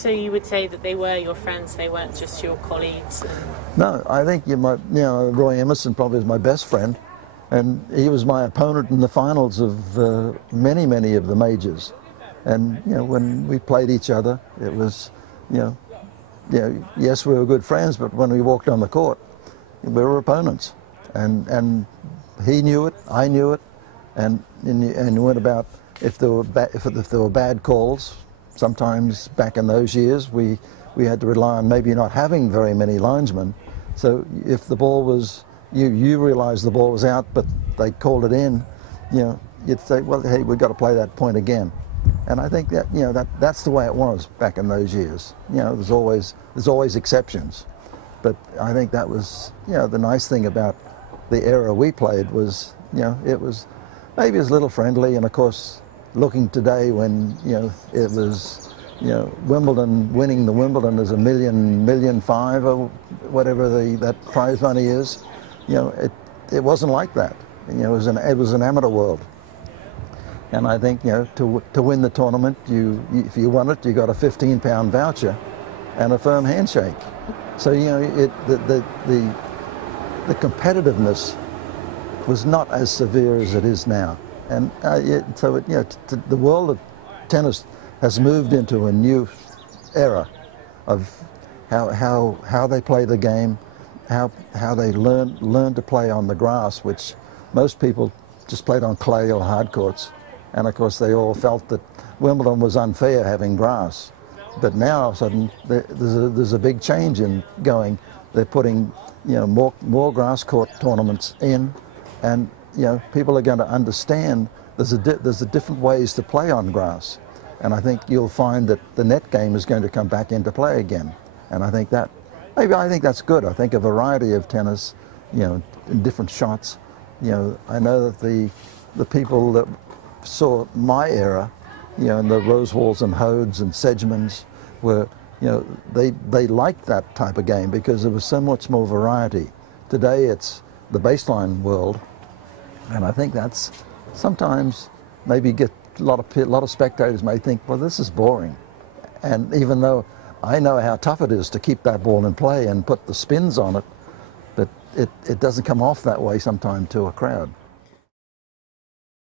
So you would say that they were your friends, they weren't just your colleagues? No, I think Roy Emerson probably is my best friend, and he was my opponent in the finals of many of the majors. And when we played each other, it was, yes, we were good friends, but when we walked on the court, we were opponents. And he knew it, I knew it, and went about if there were bad calls. Sometimes back in those years, we had to rely on maybe not having very many linesmen. So if the ball was, you realised the ball was out, but they called it in, you'd say, well, hey, we've got to play that point again. And I think that that's the way it was back in those years. There's always exceptions, but I think that was the nice thing about the era we played was it was maybe a little friendly, and of course, looking today when it was Wimbledon, winning the Wimbledon is $1.5 million or whatever that prize money is. It wasn't like that. It was an amateur world. And I think to win the tournament, if you won it, you got a 15-pound voucher and a firm handshake. So the competitiveness was not as severe as it is now. And the world of tennis has moved into a new era of how they play the game, how they learn to play on the grass, which most people just played on clay or hard courts. And of course they all felt that Wimbledon was unfair having grass. But now all of a sudden there's a big change in going. They're putting more grass court tournaments in, and people are going to understand there's a different ways to play on grass. And I think you'll find that the net game is going to come back into play again. And I think that's good. I think a variety of tennis, in different shots. I know that the people that saw my era, in the Rosewalls and Hodes and Sedgmans were, they liked that type of game because there was so much more variety. Today it's the baseline world, and I think that's sometimes maybe get a lot of spectators may think, well, this is boring. And even though I know how tough it is to keep that ball in play and put the spins on it, but it doesn't come off that way sometimes to a crowd.